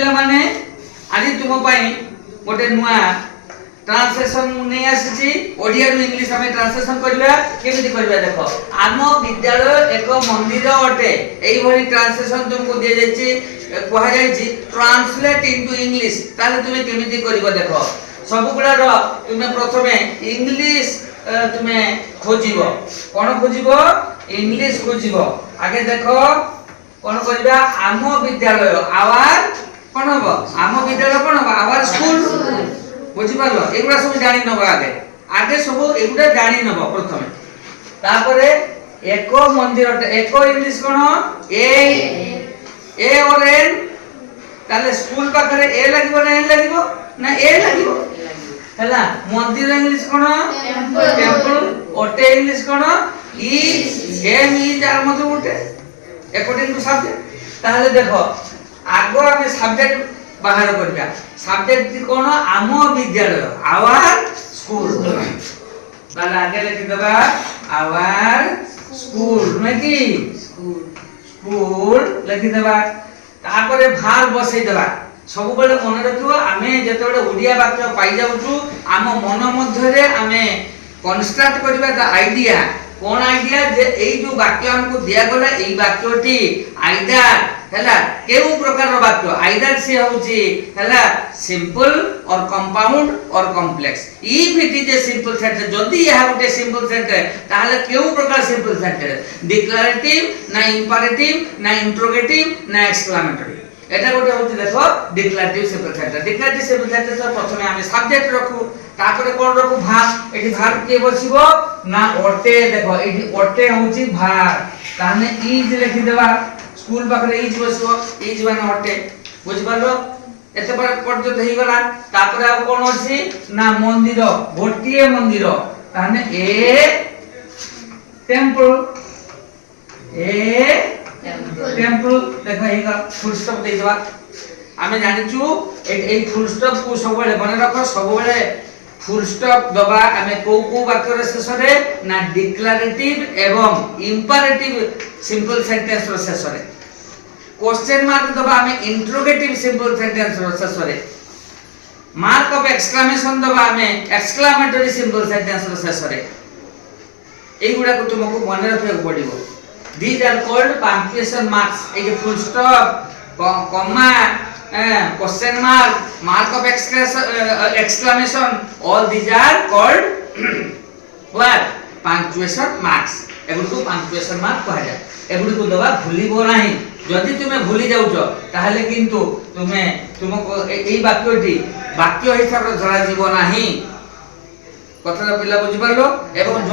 पिला माने आज तुम गोटे नुआ ट्रांसलेशन नहीं आसी ओडिया रु इंग्लिश हमें ट्रांसलेशन करबा केमिति करबा देखो आम विद्यालय एक मंदिर अटे एई भली ट्रांसलेशन तुमको दिया जायछि कहा जायछि ट्रांसलेट इनटू इंग्लिश ताले तुमे केमिति करबो देखो सब गुडार तुमे प्रथमे इंग्लिश तुमे खोजिबो कोन खोजिबो इंग्लिश खोजिबो आगे देखो कोन करबा आम विद्यालय आवर कोन हबो आम विद्यालय कोन हबो आवर स्कूल बुझी पारलो एगुडा सब जानि नबो आगे आगे सब एगुडा जानि नबो प्रथमे तापरे एक मंदिर एक इंग्लिश कोन ए और एन ताले स्कूल पाखरे ए लागिबो ना एन लागिबो ना ए लागिबो हला मंदिर इंग्लिश कोन टेंपल ओटे इंग्लिश कोन ई एम इज आर मत उठे अकॉर्डिंग टू सब्जेक्ट ताहले देखो आगो हमें सब्जेक्ट बाहर करबा सब्जेक्ट कोन आम विद्यालय आवर स्कूल ताले आगे लिखि देबा आवर स्कूल नकी स्कूल लिखि देबा तापरे भार बसै देबा सब बेले मन रखियो आमे जेतेबेले ओडिया वाक्य पाई जाउछु आम मन मध्य रे आमे कंस्ट्रक्ट करबा द आईडिया कोन आईडिया जे एई जो वाक्य हमको दिया गला एई वाक्यटी आइदर हैला केउ प्रकार रो वाक्य आइदर से होची हैला सिंपल और कंपाउंड और complex if it is a simple sentence जदी यहा गोटे सिंपल सेंटेंस ताहले केउ प्रकार सिंपल सेंटेंस डिक्लेरेटिव ना इंपरेटिव ना इंट्रोगेटिव ना एक्सक्लेमेटरी एटा गोटे होची देखो declarative simple sentence declarative simple sentence प्रथमे हम सब्जेक्ट रखू तापरे कोन रखू भाग एठी भाग के बसिबो ना ओटे देखो एठी ओटे होची भाग ताने इज लिखि देबा स्कूल पाखरे इज बसिबो इज माने ओटे बुझि पारलो एते पर पर्यंत हेई गला तापरे आ कोन अछि ना मंदिर गोटिए मंदिर ताने ए टेंपल टेंपल देखो हेगा फुल स्टॉप दे देबा आमे जानिचू ए फुल स्टॉप को सब बेले बने रखो सब बेले फुल स्टॉप दबा आमे को वाक्य रे शेष रे ना डिक्लेरेटिव एवं इंपरेटिव सिंपल सेंटेंस रो शेष रे क्वेश्चन मार्क दबा आमे इंट्रोगेटिव सिंपल सेंटेंस रो शेष रे मार्क ऑफ एक्सक्लेमेशन दबा आमे एक्सक्लेमेटरी सिंपल सेंटेंस रो शेष रे एई गुडा को तुमको मन रखिया पड़िबो these are called punctuation marks a full stop comma question mark of exclamation all these are called what punctuation marks एगुडू punctuation mark कहा जाय एगुडू को दबा भूलिबो नाही जदि तुमे भूली जाउछो ताहले किंतु तुमको एई वाक्य हिसाब रे धरा जीवो नाही कथरा पिला बुझि पारलो एवं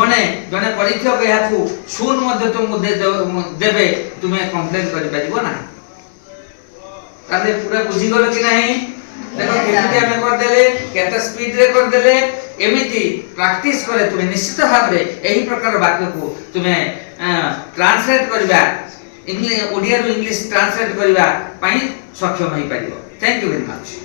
जने परीक्षक याकू सुन मध्ये तुमको देबे तुमे कंप्लेन करि परिबो ना ताले पूरा बुझी गलो कि नाही देखो केते हमें कर देले केते स्पीड रे कर देले एमिति प्रैक्टिस करे तुमे निश्चित भाव रे एही प्रकार वाक्य को तुमे ट्रांसलेट करबा इंग्लिश ओडिया रु इंग्लिश ट्रांसलेट करबा पई सक्षम होई परिबो थैंक यू वेरी मच।